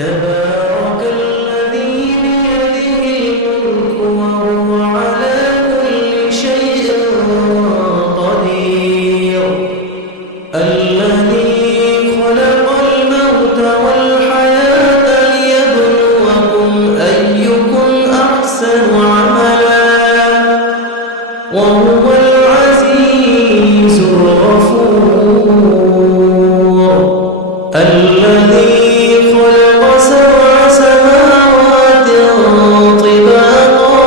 تبارك الذي بيده الملك وهو على كل شيء قدير الذي خلق الموت والحياة ليبلوكم أيكم أحسن عملا وهو العزيز الغفور الذي خلق سبع سماوات طباقا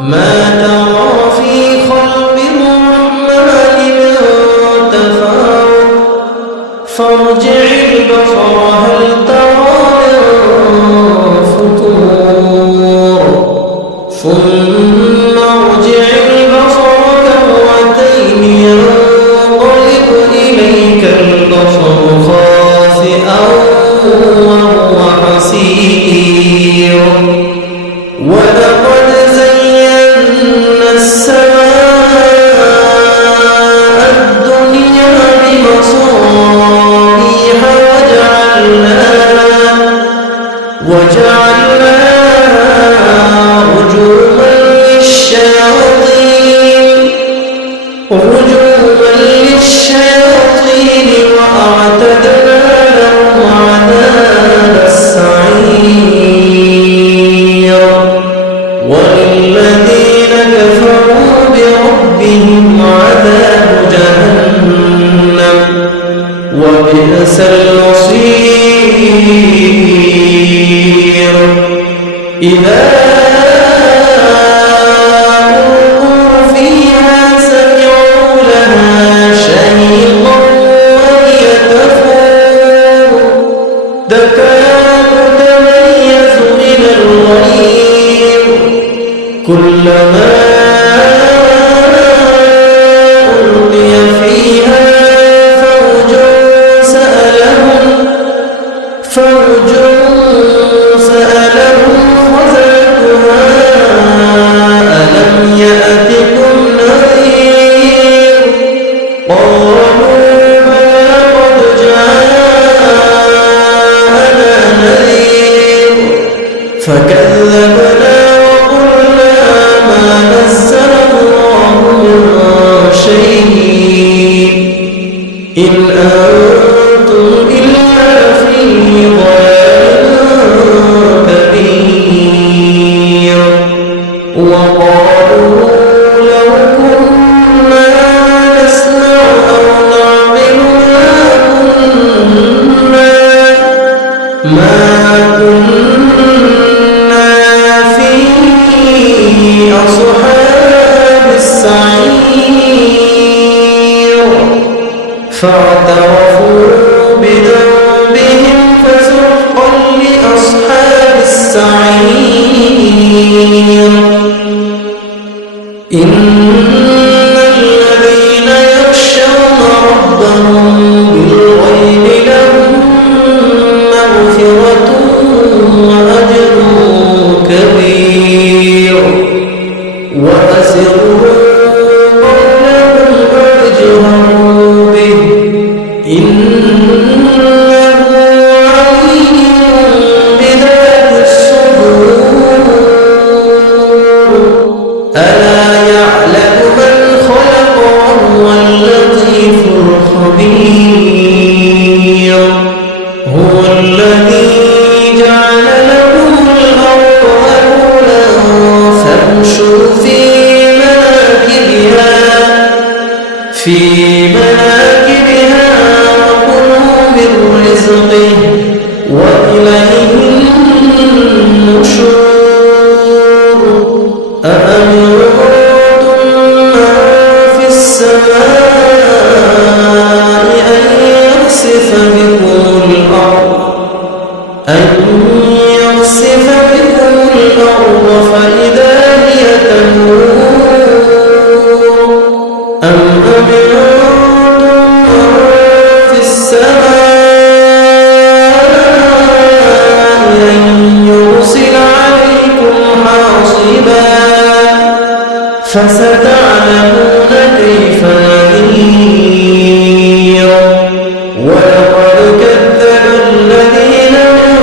ما ترى في خلق الرحمن من تفاوت فارجع البصر هل ترى من فطور ثم ارجع البصر كرتين ينقلب إليك البصر خاسئا وهو حسير ولقد زينا السماء الدنيا بمصابيح وجعلناها رجوما للشياطين وأعتدنا لهم عذاب السعير وللذين كفروا بربهم عذاب جهنم وبئس المصير إذا ألقوا فيها سمعوا لها شهيقا وهي تفور تكاد تميز من الغيظ كلما ألقي فيها فوج سألهم خزنتها ألم يأتكم نذير قالوا بلى قد جاءنا نذير فكذبنا وقلنا ما نزل الله من شيء إن أنتم إلا في ضلال كبير وقالوا لو كنا نسمع أو نعقل ما كنا في أصحاب السعير فاعترفوا بذنبهم فسحقا لأصحاب السعير إن الذين يخشون ربهم بالغيب لهم مغفرة وأجر كبير وأسروا قولهم أجهروا به إنه عليم بذات الصدور ألا يعلم من خلق وهو اللطيف الخبير هو الذي جعل لكم الأرض ذلولا فامشوا في مناكبها وكلوا من رزقه وإليه النشور أأمنتم من في السماء أن يخسف بكم الأرض فإذا هي تمور أم أمنتم من في السماء أن يرسل عليكم حاصبا فستعلمون كيف نذير ولقد كذب الذين من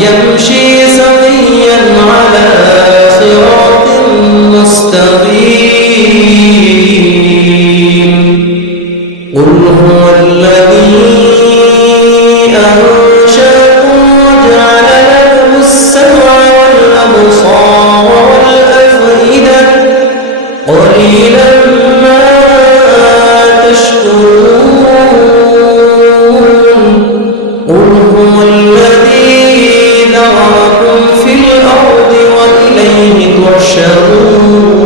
يمشي سويا على صراط مستقيم قل هو الذي أنشأكم وجعل لكم السمع والأبصار والأفئدة قليلا ما تشكرون قل هو الذي ذرأكم في الأرض وإليه تحشرون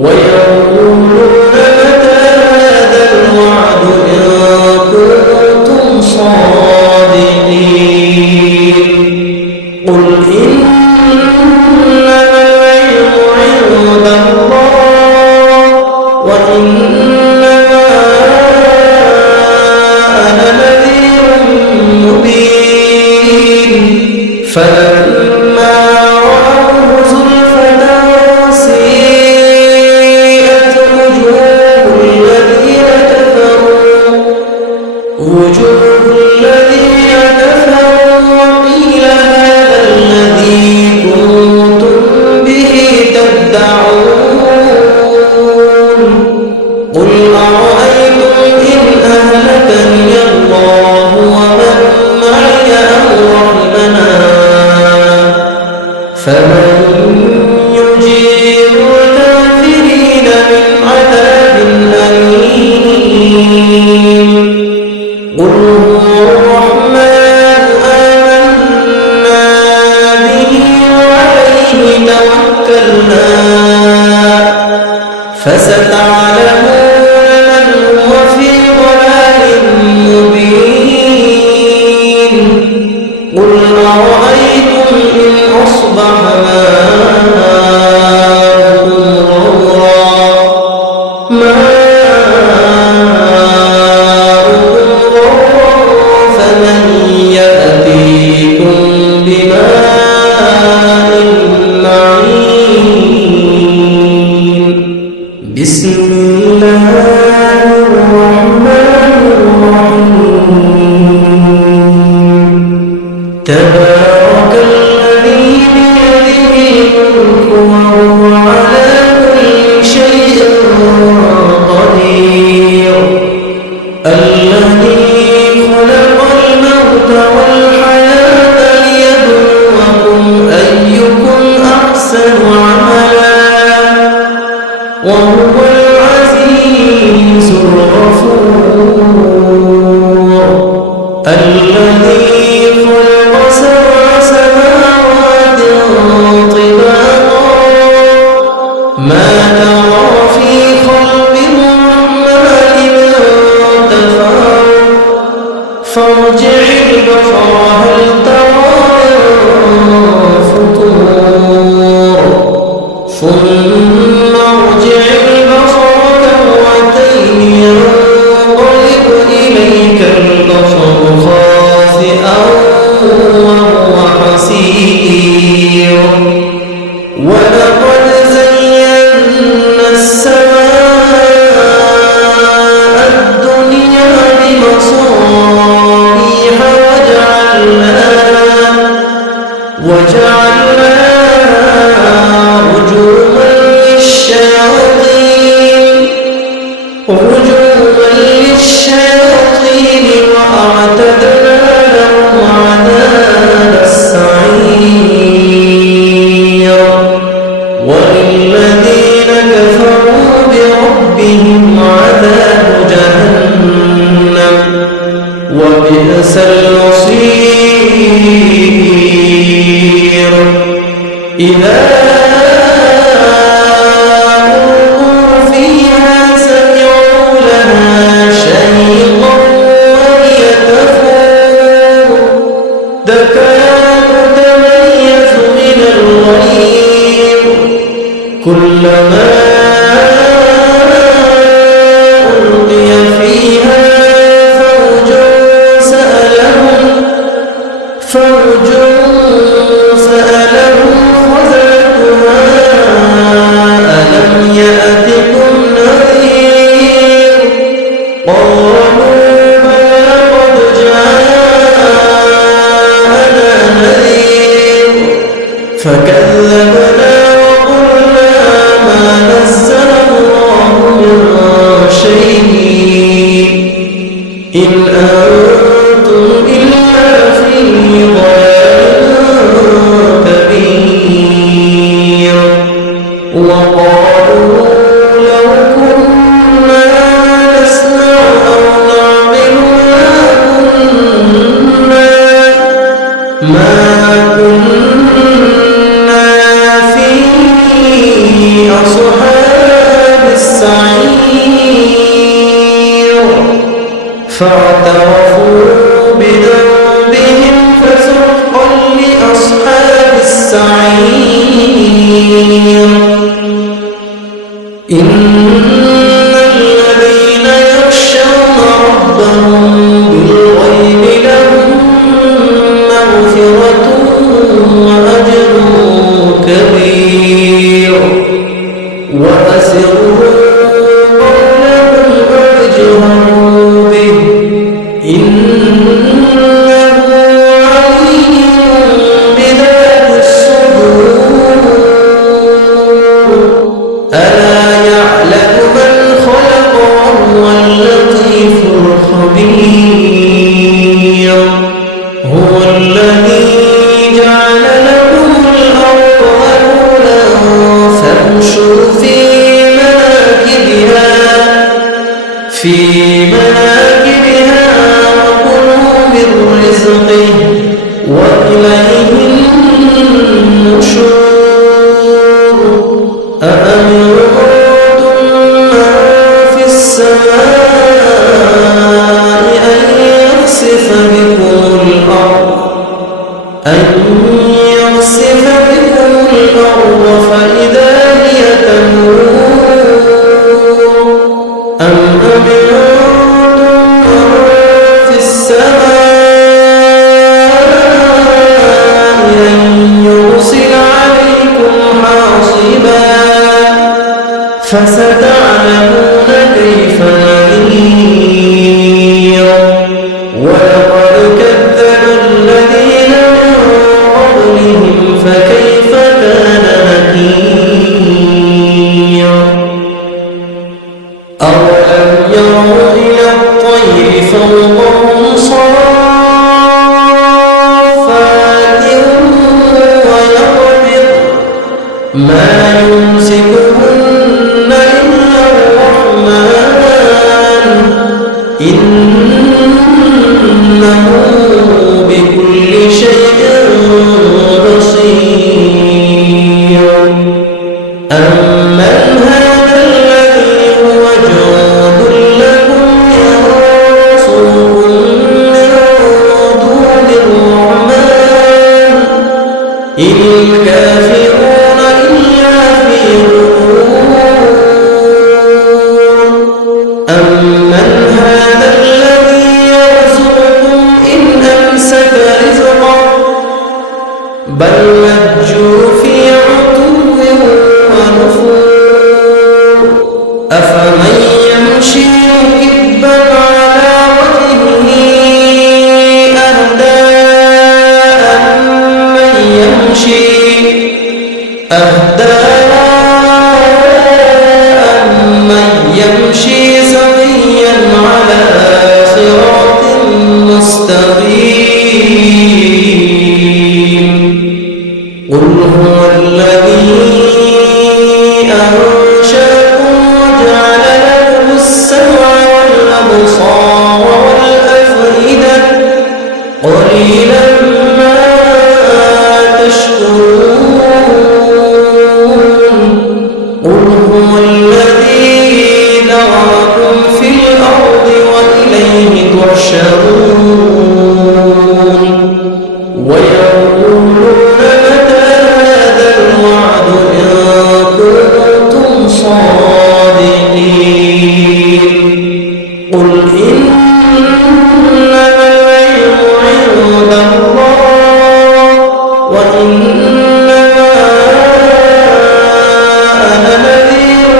ويقولون متى هذا الوعد إن كنتم صادقين قل إنما العلم عند الله وإنما أنا نذير مبين فلما رأوه زلفة سيئت وجوه الذين كفروا وقيل هذا الذي كنتم به تدعون قل أرأيتم إن أهلكني الله ومن معي أو رحمنا فمن يجير الكافرين من عذاب أليم قل هو الرحمن آمنا به وعليه توكلنا فستعلمون من هو في ضلال مبين قل أرأيتم إن أصبح ماؤكم غورا فمن يأتيكم بماء معين بسم الله الرحمن الرحيم تبارك الذي بيده الملك وهو على كل شيء قدير الذي خلق الموت والحياة ليبلوكم أيكم أحسن عملا وهو العزيز الغفور الذي خلق سبع سماوات طباقا ما ترى في خلق الرحمن من تفاوت فارجع البصر هل ترى من فطور ثم ارجع البصر كرتين ينقلب إليك البصر خاسئا وهو حسير ولقد زينا السماء الدنيا بمصابيح وجعلناها رجوما للشياطين وأعتدنا لهم عذاب السعير وللذين كفروا بربهم عذاب جهنم وبئس المصير إذا ألقوا فيها سمعوا لها شيقا وهي تفور تكاد تميز من الغيظ كلما ألقي فيها فوج سألهم خزنتها ألم يأتكم نذير وقالوا لو كنا نسمع أو نعقل ما كنا في أصحاب السعير فاعترفوا بذنبهم فسحقا لأصحاب السعير. إن الذين يخشون ربهم بالغيب لهم مغفرة وأجر كبير وأسروا قولهم واجهروا به إنه عليم بذات الصدور. ألا يعلم من خلق وهو اللطيف الخبير. هو الذي جعل لكم الأرض ذلولا فامشوا في مناكبها وكلوا من رزقه وإليه النشور. أأمنتم من في السماء أن يخسف بكم الأرض فإذا هي تمور. أم أمنتم من في السماء أن يرسل عليكم حاصبا فستعلمون كيف نذير. ولقد كذب الذين من قبلهم فكيف كان نكير. أولم يروا إلى الطير فوقهم صافات ويقبض ما يمسكهن إلا الرحمن إنه بكل شيء بصير. أمن هذا الذي هو جند لكم ينصركم من دون الرحمن إن الكافرون إلا في غرور. أمن هذا الذي يرزقكم إن أمسك رزقه بل لجوا في عتو ونفور. أفمن يمشي مكبا على وجهه أهدى أمن يمشي سويا على صراط مستقيم. قل هو الذي أنشأكم وجعل لكم السمع والأبصار والأفئدة قليلا ما تشكرون. قل هو الذي ذرأكم في الأرض وإليه تحشرون. ويقولون متى هذا الوعد إن كنتم صادقين. قل إنما العلم عند الله وإنما أنا نذير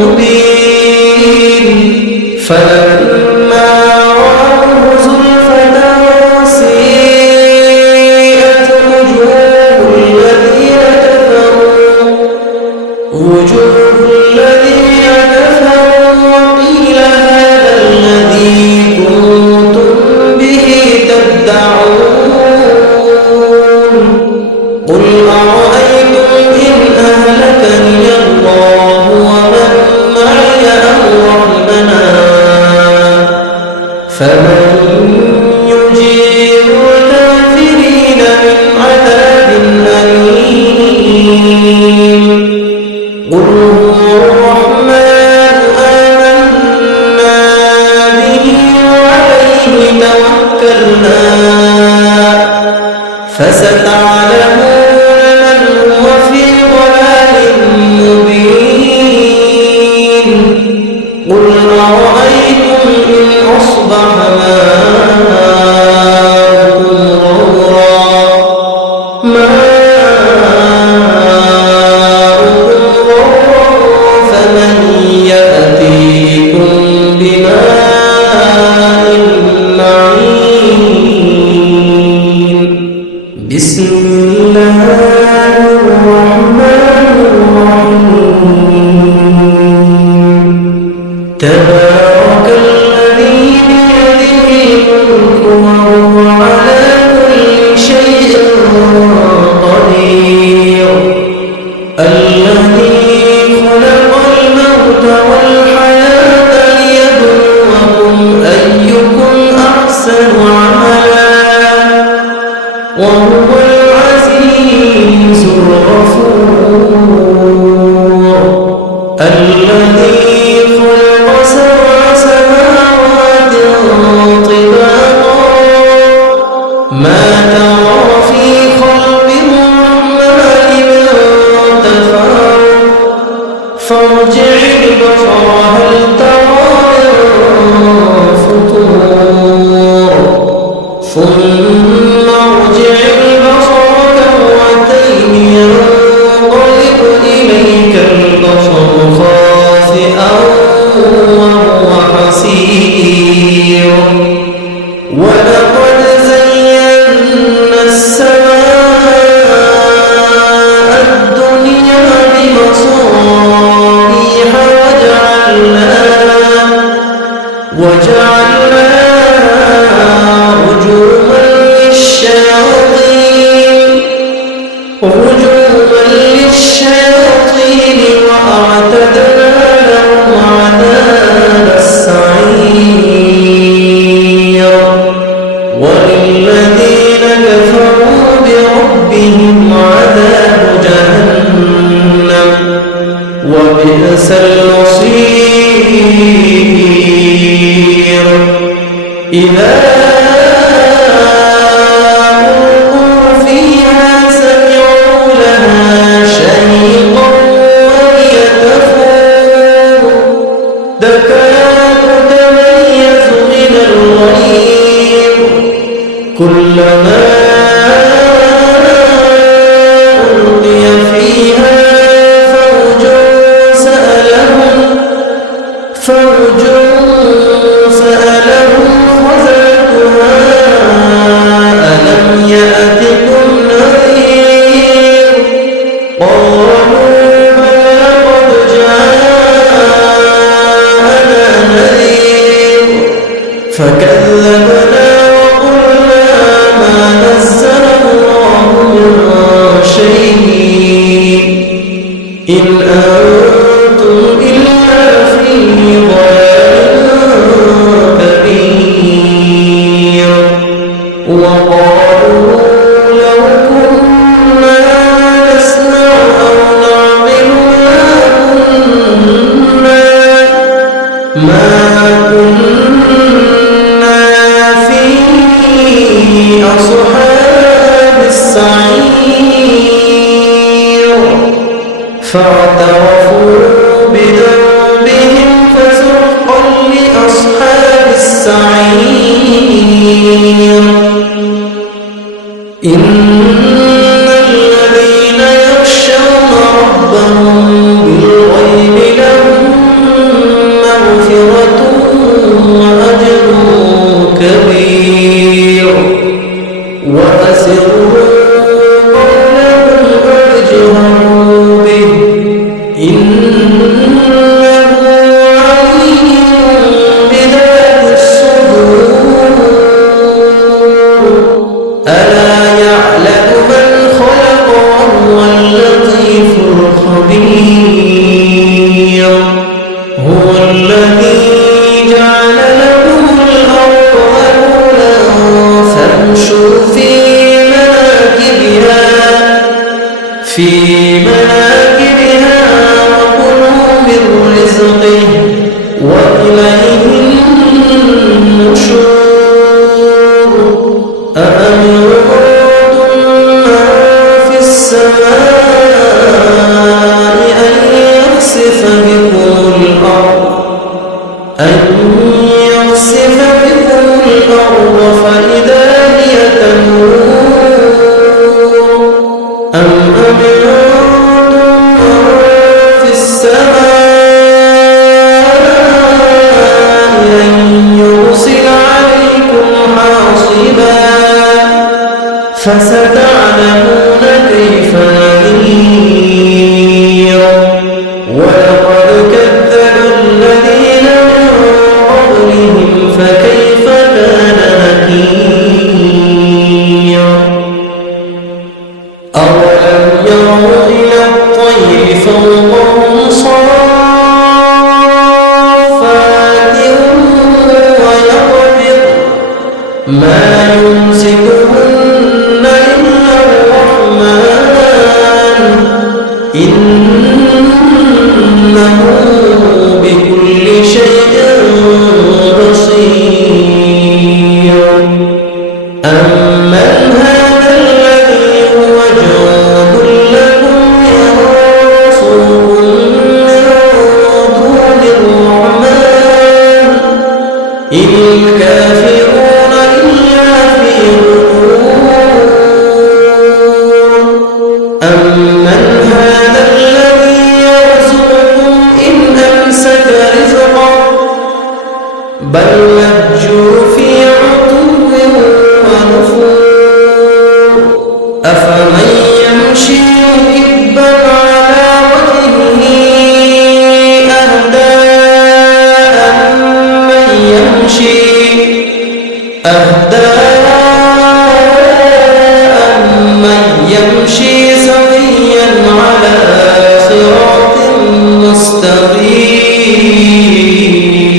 مبين. فلما رأوه زلفة سيئت وجوه الذين كفروا وقيل هذا الذي كنتم به تدعون. قل أرأيتم إن أهلكني فمن يجير الكافرين من عذاب أليم قل هو الرحمن آمنا به وعليه توكلنا فستعلمون من هو في ضلال مبين قل أرأيتم إن أصبح ماؤكم غورا فمن يأتيكم بماء معين بسم الله الرحمن الرحيم تبارك الذي بيده الملك وهو على كل شيء قدير الذي خلق الموت والحياة ليبلوكم أيكم أحسن عملا وهو العزيز الغفور الذي خلق سبع سماوات طباقا ما ترى في خلق الرحمن من تفاوت فارجع البصر هل ترى من فطور ثم ارجع البصر كرتين ينقلب إليك البصر خاسئا وهو حسير ولقد زينا السماء الدنيا بمصابيح وجعلناها رجوما للشياطين وأعتدنا لهم عذاب السعير وللذين كفروا بربهم عذاب جهنم وبئس المصير إذا ألقوا فيها سمعوا لها شهيقا وهي تفور تكاد تميز من الغيظ كلما ألقي فيها فوج سألهم خزنتها ألم يأتكم نذير قالوا بلى قد جاءنا نذير فكذبنا وقلنا ما نزل الله من شيء إن أنتم إلا في ضلال كبير وقالوا لو كنا نسمع أو نعقل ما كنا في أصحاب السعير فاعترفوا بذنبهم فسحقا لأصحاب السعير إن الذين يخشون ربهم بالغيب لهم مغفرة وأجر كبير وأسروا قولهم أجهروا به إنه عليم بذات الصدور ألا يعلم من خلق وهو اللطيف الخبير هو الذي جعل لكم الأرض ولقد كذب الذين من قبلهم فكيف كان نكير أولم يروا إلى الطير فوقهم صافات ويقبض ما يمسكهن إلا الرحمن إنه بكل شيء بصير أمن هذا الذي هو جند لكم ينصركم من دون الرحمن إن الكافرون إلا في غرور أمن هذا الذي يرزقكم إن أمسك رزقه بل لجوا في عتو ونفور أفمن يمشي مكبا على وجهه أهدى أمن يمشي سويا على صراط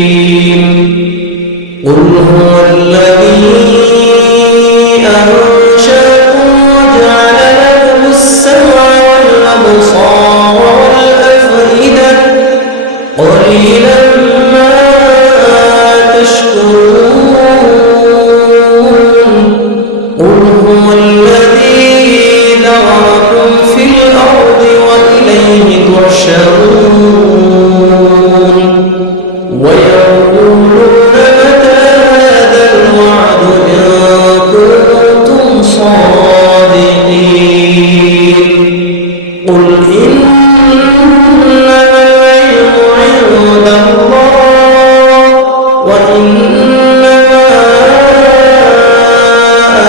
مستقيم قل هو الذي أنشأكم وجعل لكم السمع والأبصار والأفئدة قليلا ما تشكرون قل هو الذي ذرأكم في الأرض وإليه تحشرون ويقولون متى هذا الوعد إن كنتم صادقين قل إنما العلم عند الله وإنما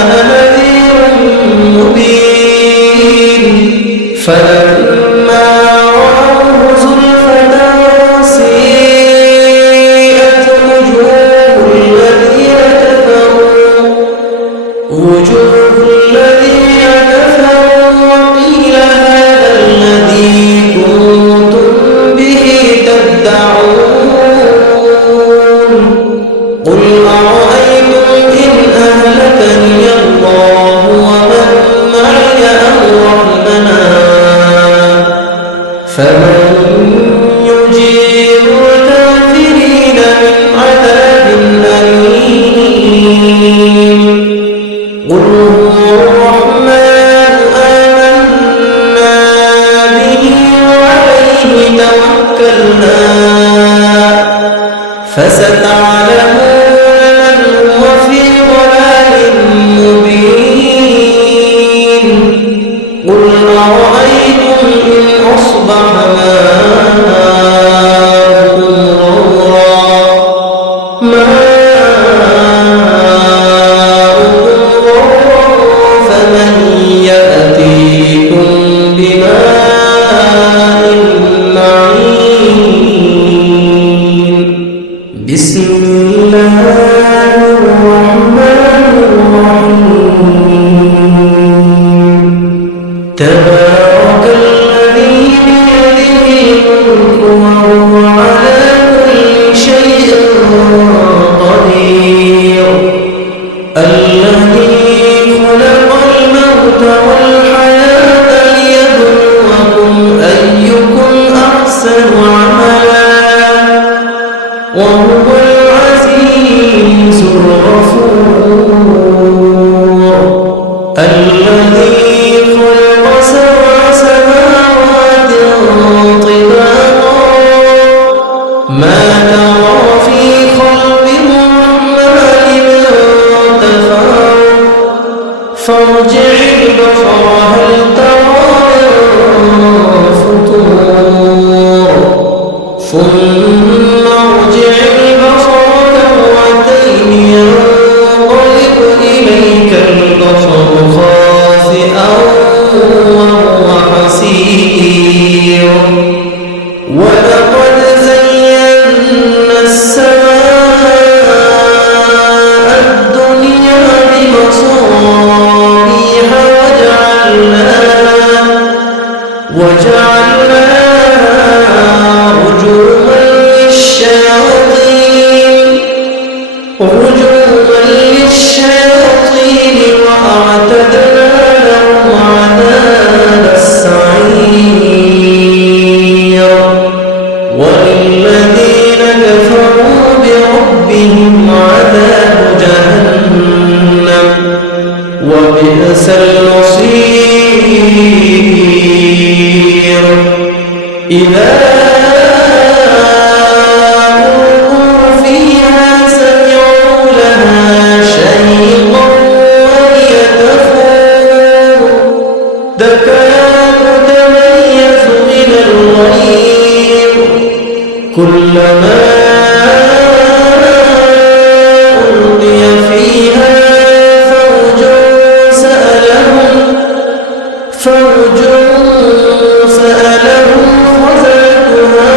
أنا نذير مبين فلما رأوه زلفة سيئت وجوه الذين كفروا وقيل هذا الذي كنتم به تدعون قل أرأيتم إن أهلكني الله ومن معي أو رحمنا فمن يجير الكافرين من عذاب أليم قل هو الرحمن آمنا به وعليه توكلنا فستعلمون من هو في ضلال مبين قل أرأيتم إن أصبح ماؤكم غورا فمن يأتيكم بماء معين بسم الله الرحمن الرحيم تبارك الذي بيده الملك وهو على كل شيء قدير الذي خلق الموت والحياة ليبلوكم أيكم أحسن عملا وهو العزيز الغفور الذي خلق سبع سماوات طباقا ما ترى في خلق الرحمن من تفاوت فارجع البصر هل ترى من فطور ثم ارجع البصر ولقد زينا السماء الدنيا بمصابيح وجعلناها رجوما للشياطين وأعتدنا لهم عذاب السعير وللذين كفروا بربهم عذاب جهنم وبئس المصير إذا ألقوا فيها سمعوا لها شيقا وهي تفور تكاد تميز من الغيظ كلما ألقي فيها فوج سألهم خزنتها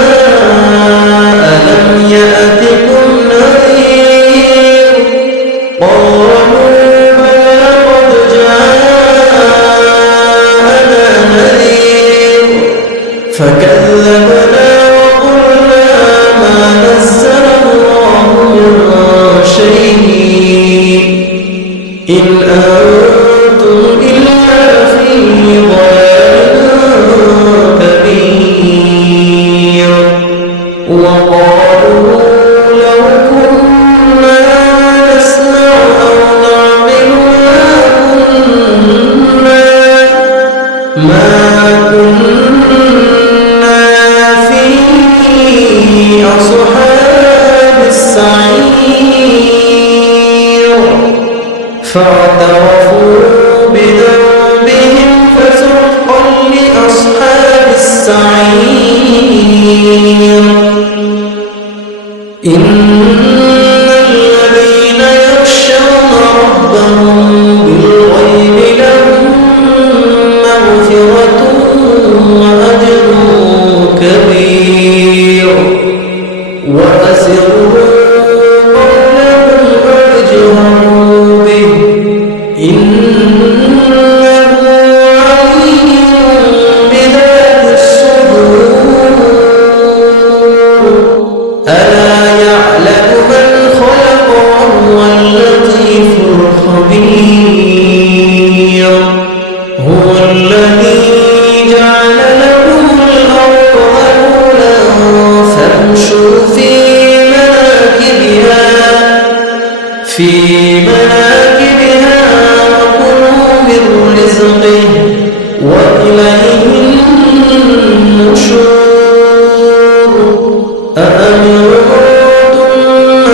ألم يأتكم نذير قالوا بلى قد جاءنا نذير فكذبنا وقلنا ما نزل الله من شيء إن أنتم إلا في ضلال كبير وقالوا لو كنا نسمع أو نعقل ما كنا في أصحاب السعير فاعترفوا بذنبهم فسحقا لأصحاب السعير إن الذين يخشون ربهم بالغيب لهم مغفرة وأجر كبير وأسروا قولهم أجهروا به إنه عليم بذات الصدور ألا يعلم من خلق وهو اللطيف الخبير هو الذي جعل لكم الأرض ذلولا فامشوا في مناكبها وكلوا من رزقه وإليه النشور أأمنتم من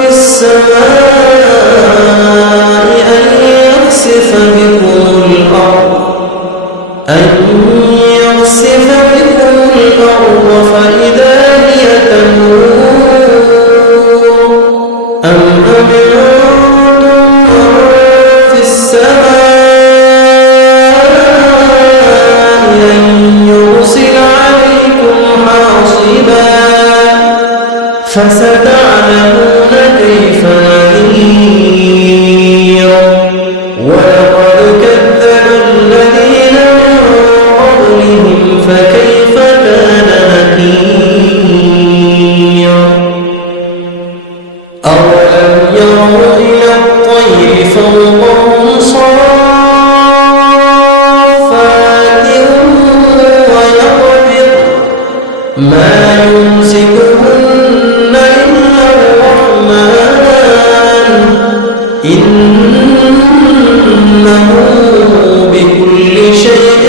في السماء أن يخسف بكم الأرض فإذا هي تمور أم أمنتم من في السماء أن يرسل عليكم حاصبا فستعلمون كيف نذير ولقد كذب الذين من قبلهم فكيف كان نكير أولم يروا إلى الطير فوقهم صافات ويقبض ما يمسكهن إلا الرحمن إنه بكل شيء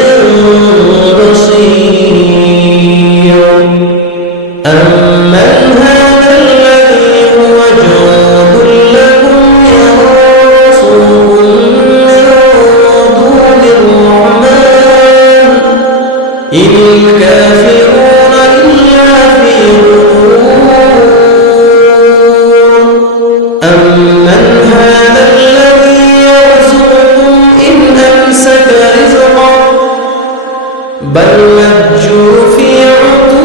بصير أمن هذا الذي هو جند لكم ينصركم من دون الرحمن إن الكافرون إلا في غرور أمن هذا الذي يرزقكم إن أمسك رزقه بل لجوا في عتو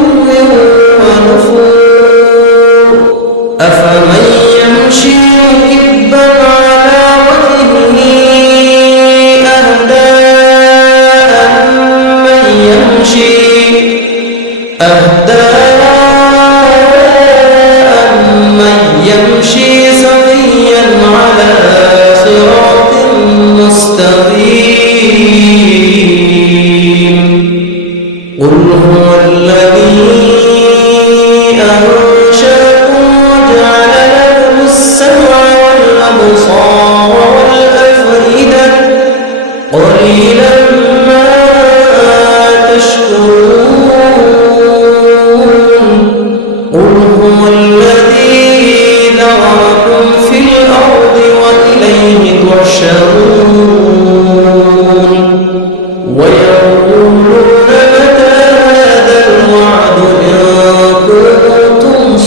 أهدى أمن يمشي سويا على صراط مستقيم قل هو الذي أنشأكم وجعل لكم السمع والأبصار والأفئدة قليلا ما تشكرون قل هو الذي ذرأكم في الأرض وإليه تحشرون ويقولون متى هذا الوعد إن كنتم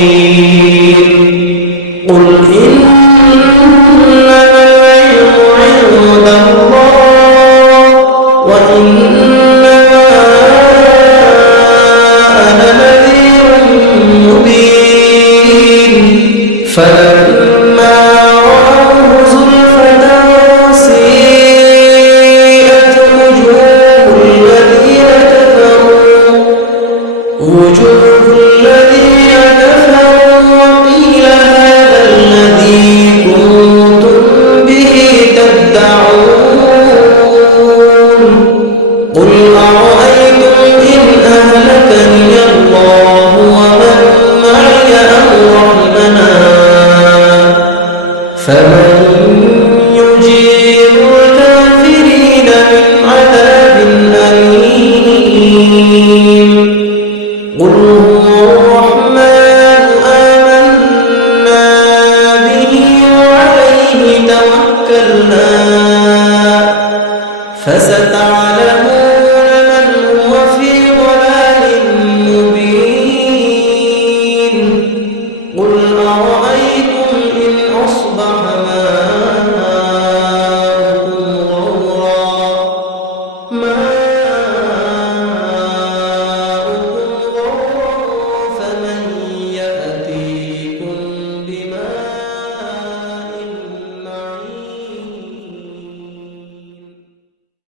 صادقين قل إنما العلم عند الله وإنما أنا نذير مبين فلما رأوه زلفة سيئت وجوه الذين كفروا وقيل هذا الذي كنتم به تدعون قل أرأيتم إن أهلكني الله ومن معي أو رحمنا فمن يجير الكافرين من عذاب أليم قل هو الرحمن آمنا به وعليه توكلنا